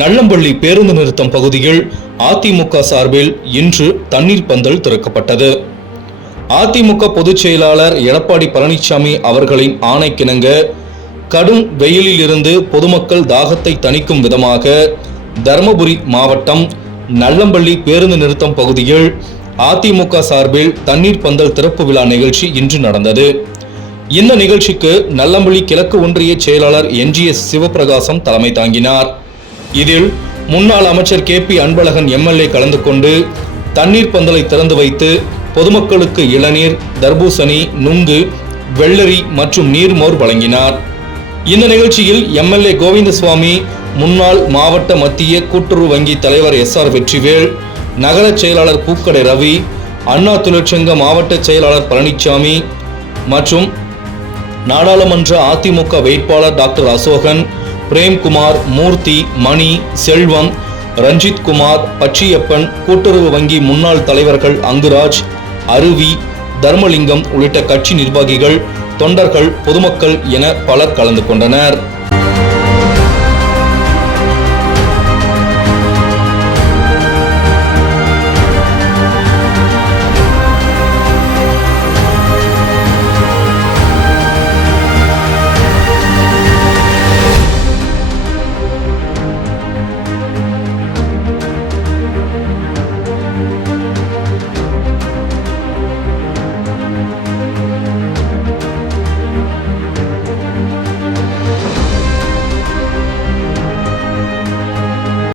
நல்லம்பள்ளி பேருந்து நிறுத்தம் பகுதியில் அதிமுக சார்பில் இன்று தண்ணீர் பந்தல் திறக்கப்பட்டது. அதிமுக பொதுச் செயலாளர் எடப்பாடி பழனிசாமி அவர்களின் ஆணைக்கிணங்க கடும் வெயிலில் இருந்து பொதுமக்கள் தாகத்தை தணிக்கும் விதமாக தருமபுரி மாவட்டம் நல்லம்பள்ளி பேருந்து நிறுத்தம் பகுதியில் அதிமுக சார்பில் தண்ணீர் பந்தல் திறப்பு விழா நிகழ்ச்சி இன்று நடந்தது. இந்த நிகழ்ச்சிக்கு நல்லம்பள்ளி கிழக்கு ஒன்றிய செயலாளர் என்ஜிஎஸ் சிவபிரகாசம் தலைமை தாங்கினார். இதில் முன்னாள் அமைச்சர் கே பி அன்பழகன் எம்எல்ஏ கலந்து கொண்டு தண்ணீர் பந்தலை திறந்து வைத்து பொதுமக்களுக்கு இளநீர் தர்பூசணி நுங்கு வெள்ளரி மற்றும் நீர்மோர் வழங்கினார். இந்த நிகழ்ச்சியில் எம்எல்ஏ கோவிந்தசுவாமி முன்னாள் மாவட்ட மத்திய கூட்டுறவு வங்கி தலைவர் எஸ் ஆர் வெற்றிவேல் நகர செயலாளர் பூக்கடை ரவி அண்ணா தொழிற்சங்க மாவட்ட செயலாளர் பழனிசாமி மற்றும் நாடாளுமன்ற அதிமுக வேட்பாளர் டாக்டர் அசோகன் பிரேம்குமார் மூர்த்தி மணி செல்வம் ரஞ்சித் குமார் பச்சியப்பன் கூட்டுறவு வங்கி முன்னாள் தலைவர்கள் அங்குராஜ் அருவி தர்மலிங்கம் உள்ளிட்ட கட்சி நிர்வாகிகள் தொண்டர்கள் பொதுமக்கள் என பலர் கலந்து கொண்டனர்.